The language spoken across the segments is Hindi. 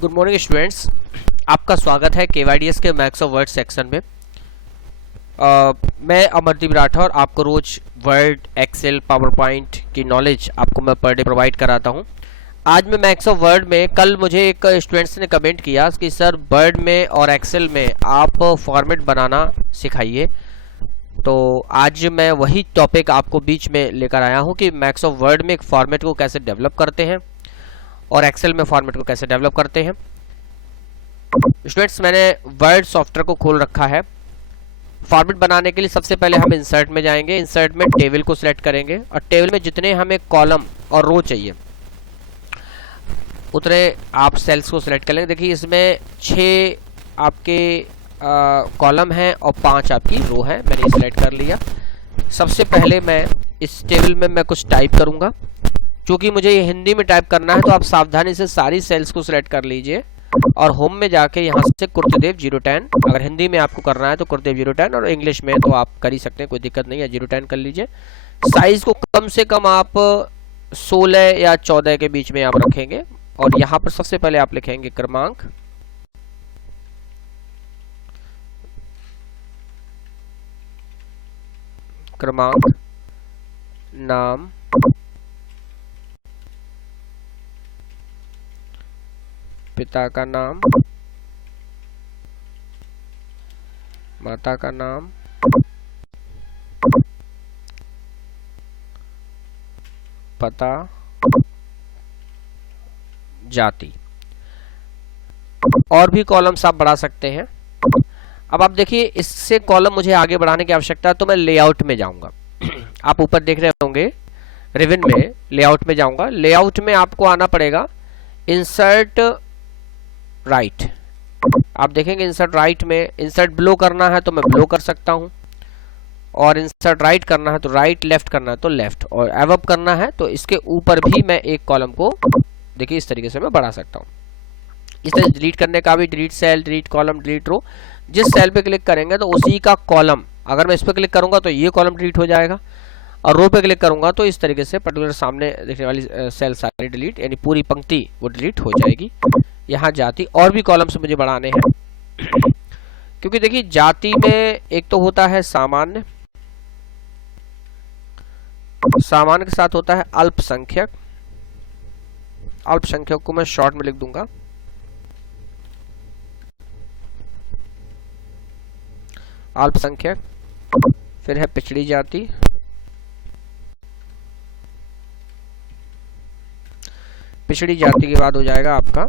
गुड मॉर्निंग स्टूडेंट्स, आपका स्वागत है केवाईडीएस के मैथ्स ऑफ वर्ड सेक्शन में। मैं अमरदीप राठौर आपको रोज वर्ड, एक्सेल, पावर पॉइंट की नॉलेज आपको मैं पर डे प्रोवाइड कराता हूं। आज मैं मैथ्स ऑफ वर्ड में, कल मुझे एक स्टूडेंट्स ने कमेंट किया कि सर वर्ड में और एक्सेल में आप फॉर्मेट बनाना सिखाइए, तो आज मैं वही टॉपिक आपको बीच में लेकर आया हूं कि मैथ्स ऑफ वर्ड में एक फॉर्मेट को कैसे डेवलप करते हैं और एक्सेल में फॉर्मेट को कैसे डेवलप करते हैं। स्टूडेंट्स, मैंने वर्ड सॉफ्टवेयर को खोल रखा है। फॉर्मेट बनाने के लिए सबसे पहले हम इंसर्ट में जाएंगे। इंसर्ट में टेबल को सिलेक्ट करेंगे और टेबल में जितने हमें कॉलम और रो चाहिए उतने आप सेल्स को सिलेक्ट कर लेंगे। देखिए इसमें 6 आपके कॉलम हैं और 5 आपकी रो है। मैंने सिलेक्ट कर लिया। सबसे पहले मैं इस टेबल में मैं कुछ टाइप करूंगा। क्योंकि मुझे ये हिंदी में टाइप करना है तो आप सावधानी से सारी सेल्स को सिलेक्ट कर लीजिए और होम में जाके यहाँ से कुर्तदेव 010, अगर हिंदी में आपको करना है तो कुर्तदेव 010 और इंग्लिश में तो आप कर ही सकते हैं, कोई दिक्कत नहीं है, 010 कर लीजिए। साइज को कम से कम आप 16 या 14 के बीच में आप रखेंगे और यहाँ पर सबसे पहले आप लिखेंगे क्रमांक, नाम, पिता का नाम, माता का नाम, पता, जाति। और भी कॉलम्स आप बढ़ा सकते हैं। अब आप देखिए इससे कॉलम मुझे आगे बढ़ाने की आवश्यकता है तो मैं लेआउट में जाऊंगा। आप ऊपर देख रहे होंगे रिबन में, लेआउट में जाऊंगा। लेआउट में आपको आना पड़ेगा इंसर्ट राइट। आप देखेंगे इंसर्ट राइट में इंसर्ट ब्लो करना है तो मैं ब्लो कर सकता हूं, और इंसर्ट राइट करना है तो राइट, लेफ्ट करना है तो लेफ्ट, और एवअप करना है तो इसके ऊपर भी मैं एक कॉलम को देखिए इस तरीके से मैं बढ़ा सकता हूं। इस तरह डिलीट करने का भी, delete cell, delete column, delete row, जिस सेल पे क्लिक करेंगे तो उसी का कॉलम, अगर मैं इस पे क्लिक करूंगा तो ये कॉलम डिलीट हो जाएगा और रो पे क्लिक करूंगा तो इस तरीके से पर्टिकुलर सामने दिखने वाली सेल सारी डिलीट, यानी पूरी पंक्ति वो डिलीट हो जाएगी। यहाँ जाति और भी कॉलम्स मुझे बढ़ाने हैं, क्योंकि देखिए जाति में एक तो होता है सामान्य, सामान्य के साथ होता है अल्पसंख्यक। अल्पसंख्यक को मैं शॉर्ट में लिख दूंगा अल्पसंख्यक। फिर है पिछड़ी जाति, पिछड़ी जाति के बाद हो जाएगा आपका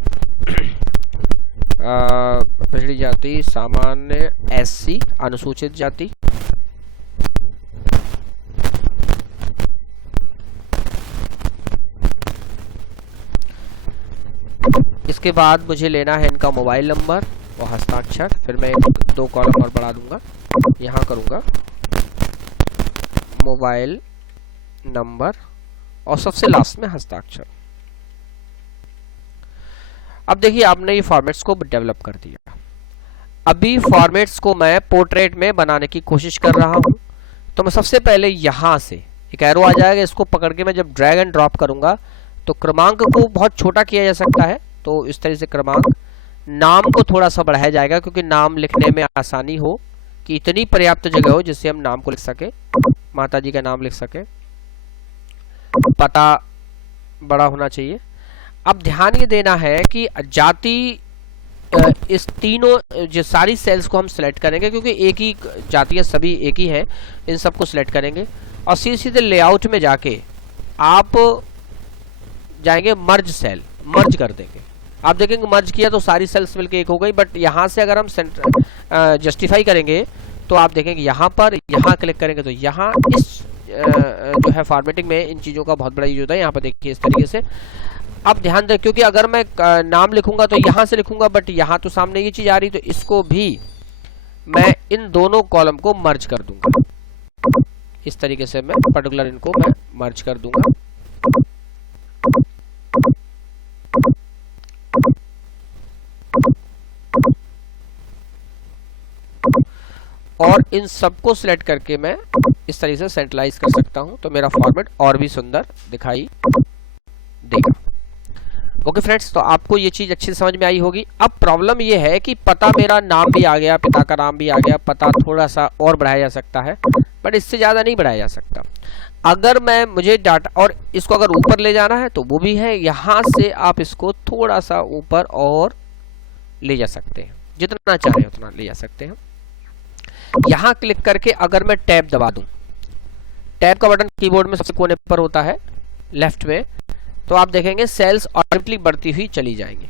पिछड़ी जाति, सामान्य, एससी, अनुसूचित जाति। इसके बाद मुझे लेना है इनका मोबाइल नंबर और हस्ताक्षर। फिर मैं 2 कॉलम और बढ़ा दूंगा, यहाँ करूंगा मोबाइल नंबर और सबसे लास्ट में हस्ताक्षर। अब देखिए आपने ये फॉर्मेट्स को डेवलप कर दिया। अभी फॉर्मेट्स को मैं पोर्ट्रेट में बनाने की कोशिश कर रहा हूं, तो मैं सबसे पहले यहां से एक एरो आ जाएगा, इसको पकड़ के मैं जब ड्रैग एंड ड्रॉप करूंगा तो क्रमांक को बहुत छोटा किया जा सकता है, तो इस तरह से क्रमांक, नाम को थोड़ा सा बढ़ाया जाएगा क्योंकि नाम लिखने में आसानी हो, कि इतनी पर्याप्त जगह हो जिससे हम नाम को लिख सके, माता जी का नाम लिख सके। पता बड़ा होना चाहिए। अब ध्यान ये देना है कि जाति, इस तीनों जो सारी सेल्स को हम सिलेक्ट करेंगे क्योंकि एक ही जाति है, सभी एक ही हैं, इन सबको सिलेक्ट करेंगे और सीधे लेआउट में जाके आप जाएंगे मर्ज सेल, मर्ज कर देंगे। आप देखेंगे मर्ज किया तो सारी सेल्स मिलके एक हो गई, बट यहाँ से अगर हम जस्टिफाई करेंगे तो आप देखेंगे यहाँ पर, यहाँ क्लिक करेंगे तो यहाँ इस जो है फॉर्मेटिंग में इन चीज़ों का बहुत बड़ा यूज होता है। यहाँ पर देखिए इस तरीके से। अब ध्यान दें, क्योंकि अगर मैं नाम लिखूंगा तो यहाँ से लिखूंगा, बट यहाँ तो सामने ये चीज आ रही, तो इसको भी मैं इन दोनों कॉलम को मर्ज कर दूंगा। इस तरीके से मैं पर्टिकुलर इनको मैं मर्ज कर दूंगा। और इन सबको सिलेक्ट करके मैं इस तरीके से सेंट्रलाइज कर सकता हूं, तो मेरा फॉर्मेट और भी सुंदर दिखाई देगा। ओके फ्रेंड्स, तो आपको ये चीज अच्छी समझ में आई होगी। अब प्रॉब्लम ये है कि पता मेरा नाम भी आ गया, पिता का नाम भी आ गया, पता थोड़ा सा और बढ़ाया जा सकता है, बट इससे ज्यादा नहीं बढ़ाया जा सकता। अगर मैं मुझे डाटा और इसको अगर ऊपर ले जाना है तो वो भी है, यहां से आप इसको थोड़ा सा ऊपर और ले जा सकते हैं, जितना चाहे उतना ले जा सकते हैं। यहां क्लिक करके अगर मैं टैब दबा दूं, टैब का बटन कीबोर्ड में सबसे कोने पर होता है लेफ्ट में, तो आप देखेंगे सेल्स ऑटोमेटिकली बढ़ती हुई चली जाएंगी।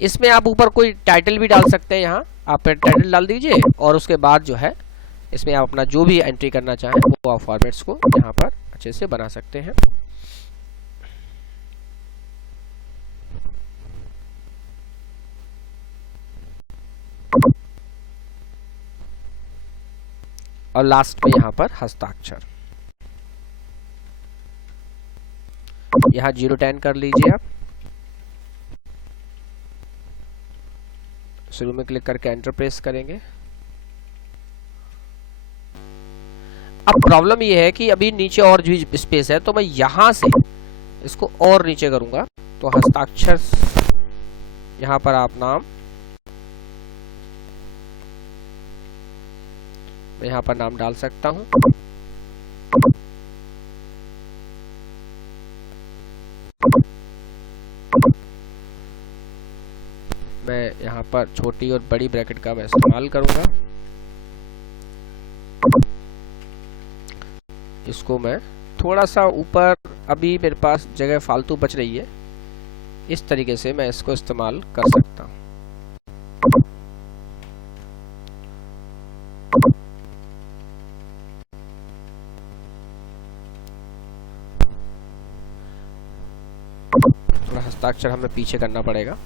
इसमें आप ऊपर कोई टाइटल भी डाल सकते हैं, यहाँ आप टाइटल डाल दीजिए और उसके बाद जो है इसमें आप अपना जो भी एंट्री करना चाहें वो आप फॉर्मेट्स को यहाँ पर अच्छे से बना सकते हैं। और लास्ट में यहाँ पर हस्ताक्षर, यहाँ 010 कर लीजिए आप। शुरू में क्लिक करके एंटर प्रेस करेंगे। अब प्रॉब्लम ये है कि अभी नीचे और भी स्पेस है, तो मैं यहां से इसको और नीचे करूंगा, तो हस्ताक्षर यहां पर आप नाम, मैं यहां पर नाम डाल सकता हूं। मैं यहां पर छोटी और बड़ी ब्रैकेट का मैं इस्तेमाल करूंगा। इसको मैं थोड़ा सा ऊपर, अभी मेरे पास जगह फालतू बच रही है, इस तरीके से मैं इसको इस्तेमाल कर सकता हूं। थोड़ा हस्ताक्षर हमें पीछे करना पड़ेगा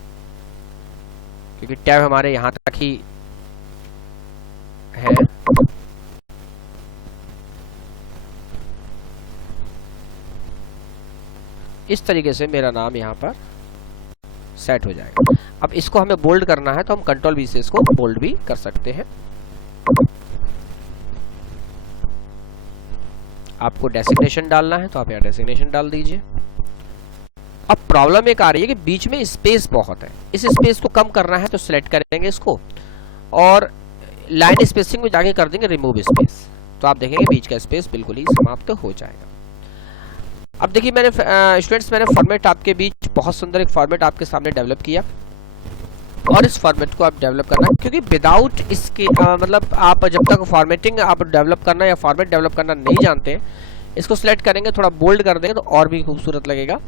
क्योंकि टैब हमारे यहां तक ही है। इस तरीके से मेरा नाम यहाँ पर सेट हो जाएगा। अब इसको हमें बोल्ड करना है तो हम कंट्रोल V से इसको बोल्ड भी कर सकते हैं। आपको डेसिग्नेशन डालना है तो आप यहाँ डेसिग्नेशन डाल दीजिए। अब प्रॉब्लम एक आ रही है कि बीच में स्पेस बहुत है, इस स्पेस को कम करना है तो सिलेक्ट करेंगे इसको और लाइन स्पेसिंग में जाके कर देंगे रिमूव स्पेस, तो आप देखेंगे बीच का स्पेस बिल्कुल ही समाप्त हो जाएगा। अब देखिए मैंने स्टूडेंट्स मैंने फॉर्मेट आपके बीच बहुत सुंदर एक फॉर्मेट आपके सामने डेवलप किया और इस फॉर्मेट को आप डेवलप करना, क्योंकि विदाउट इसके मतलब आप जब तक फॉर्मेटिंग आप डेवलप करना या फॉर्मेट डेवलप करना नहीं जानते, इसको सिलेक्ट करेंगे, थोड़ा बोल्ड कर देंगे तो और भी खूबसूरत लगेगा।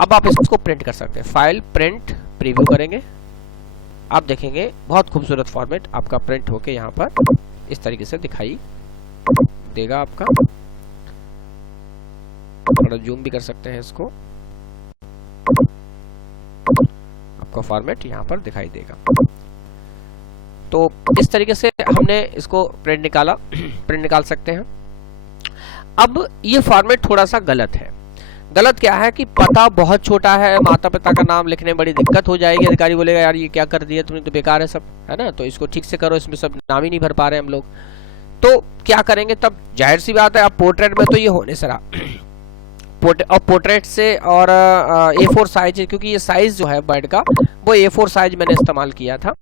अब आप इसको प्रिंट कर सकते हैं, फाइल प्रिंट प्रीव्यू करेंगे, आप देखेंगे बहुत खूबसूरत फॉर्मेट आपका प्रिंट होके यहाँ पर इस तरीके से दिखाई देगा आपका। थोड़ा जूम भी कर सकते हैं इसको, आपका फॉर्मेट यहाँ पर दिखाई देगा। तो इस तरीके से हमने इसको प्रिंट निकाला, प्रिंट निकाल सकते हैं। अब ये फॉर्मेट थोड़ा सा गलत है। गलत क्या है कि पता बहुत छोटा है, माता पिता का नाम लिखने में बड़ी दिक्कत हो जाएगी, अधिकारी बोलेगा यार ये क्या कर दिया तुमने, तो बेकार है सब, है ना, तो इसको ठीक से करो, इसमें सब नाम ही नहीं भर पा रहे हम लोग। तो क्या करेंगे तब, जाहिर सी बात है आप पोर्ट्रेट में तो ये होने सरा और पोर्ट्रेट से और A4 साइज, क्योंकि ये साइज जो है वर्ड का वो A4 साइज मैंने इस्तेमाल किया था,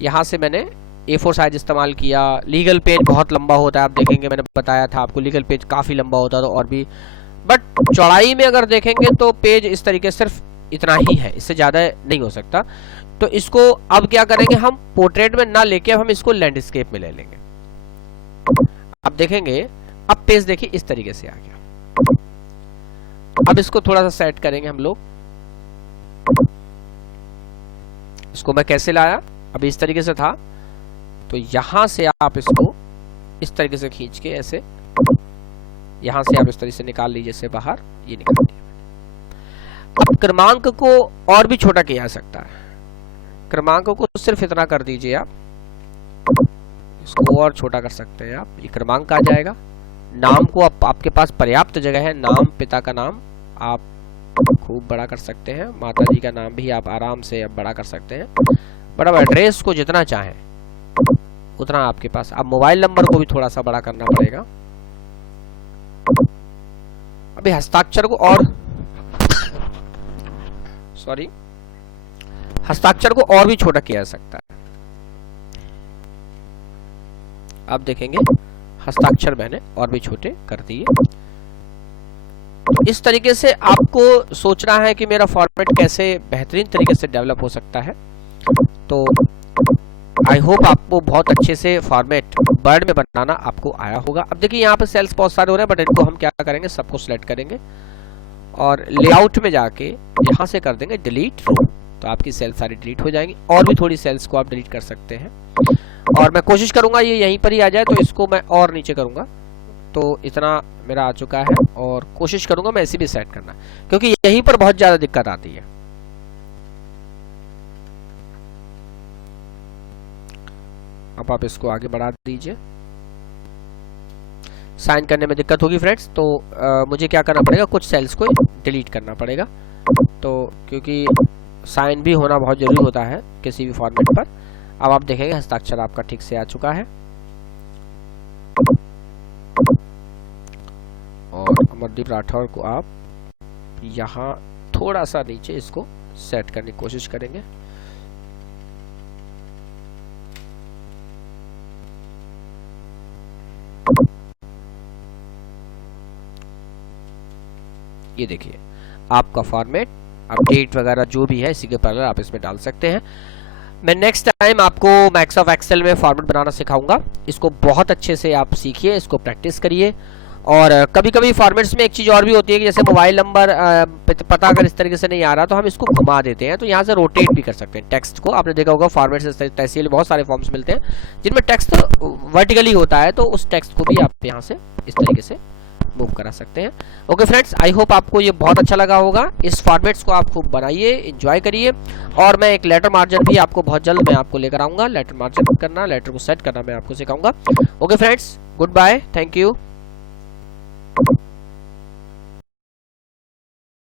यहाँ से मैंने A4 साइज इस्तेमाल किया। लीगल पेज बहुत लंबा होता है, आप देखेंगे मैंने बताया था आपको, लीगल पेज काफी लंबा होता है तो और भी, बट चौड़ाई में अगर देखेंगे तो पेज इस तरीके सिर्फ इतना ही है, इससे ज्यादा नहीं हो सकता। तो इसको अब क्या करेंगे, हम पोर्ट्रेट में ना लेके हम इसको लैंडस्केप में ले लेंगे। अब देखेंगे, अब पेज देखिए इस तरीके से आ गया। अब इसको थोड़ा सा सेट करेंगे हम लोग, इसको मैं कैसे लाया, अभी इस तरीके से था, तो यहां से आप इसको इस तरीके से खींच के ऐसे, यहां से आप इस तरीके से निकाल लीजिए इसे बाहर, ये निकाल दिया। अब क्रमांक को और भी छोटा किया जा सकता है, क्रमांक को सिर्फ इतना कर दीजिए आप, इसको और छोटा कर सकते हैं आप, ये क्रमांक आ जाएगा। नाम को आपके पास पर्याप्त जगह है, नाम, पिता का नाम आप खूब बड़ा कर सकते हैं, माता जी का नाम भी आप आराम से बड़ा कर सकते हैं, बट अब एड्रेस को जितना चाहें उतना आपके पास। अब मोबाइल नंबर को भी थोड़ा सा बड़ा करना पड़ेगा। अभी हस्ताक्षर को और हस्ताक्षर को और भी छोटा किया जा सकता है। आप देखेंगे हस्ताक्षर मैंने और भी छोटे कर दिए। इस तरीके से आपको सोचना है कि मेरा फॉर्मेट कैसे बेहतरीन तरीके से डेवलप हो सकता है। तो आई होप आपको बहुत अच्छे से फॉर्मेट वर्ड में बनाना आपको आया होगा। अब देखिए यहाँ पे सेल्स बहुत सारे हो रहे हैं, बट इनको हम क्या करेंगे, सबको सिलेक्ट करेंगे और लेआउट में जाके यहाँ से कर देंगे डिलीट रो। तो आपकी सेल्स सारी डिलीट हो जाएंगी। और भी थोड़ी सेल्स को आप डिलीट कर सकते हैं। और मैं कोशिश करूंगा ये यहीं पर ही आ जाए, तो इसको मैं और नीचे करूंगा। तो इतना मेरा आ चुका है और कोशिश करूंगा मैं ऐसे भी सेट करना, क्योंकि यहीं पर बहुत ज्यादा दिक्कत आती है। अब आप इसको आगे बढ़ा दीजिए। साइन करने में दिक्कत होगी फ्रेंड्स, तो मुझे क्या करना पड़ेगा, कुछ सेल्स को डिलीट करना पड़ेगा। तो क्योंकि साइन भी होना बहुत जरूरी होता है किसी भी फॉर्मेट पर। अब आप देखेंगे हस्ताक्षर आपका ठीक से आ चुका है। और अमरदीप राठौर को आप यहाँ थोड़ा सा नीचे इसको सेट करने की कोशिश करेंगे। ये देखिए आपका फॉर्मेट, अपडेट वगैरह जो भी है इसी के पैरेलल आप इसमें डाल सकते हैं। मैं नेक्स्ट टाइम आपको माइक्रोसॉफ्ट एक्सेल में फॉर्मेट बनाना सिखाऊंगा। इसको बहुत अच्छे से आप सीखिए, इसको प्रैक्टिस करिए। और कभी कभी फॉर्मेट्स में एक चीज़ और भी होती है कि जैसे मोबाइल नंबर पता अगर इस तरीके से नहीं आ रहा तो हम इसको घुमा देते हैं। तो यहाँ से रोटेट भी कर सकते हैं टेक्स्ट को। आपने देखा होगा फॉर्मेट से तहसील बहुत सारे फॉर्म्स मिलते हैं जिनमें टेक्स्ट वर्टिकली होता है, तो उस टेक्स्ट को भी आप यहाँ से इस तरीके से मूव करा सकते हैं। ओके फ्रेंड्स, आई होप आपको ये बहुत अच्छा लगा होगा। इस फॉर्मेट्स को आप खूब बनाइए, एंजॉय करिए। और मैं एक लेटर मार्जिन भी आपको बहुत जल्द मैं आपको लेकर आऊंगा। लेटर मार्जिन करना, लेटर को सेट करना मैं आपको सिखाऊंगा। Okay friends, goodbye, thank you.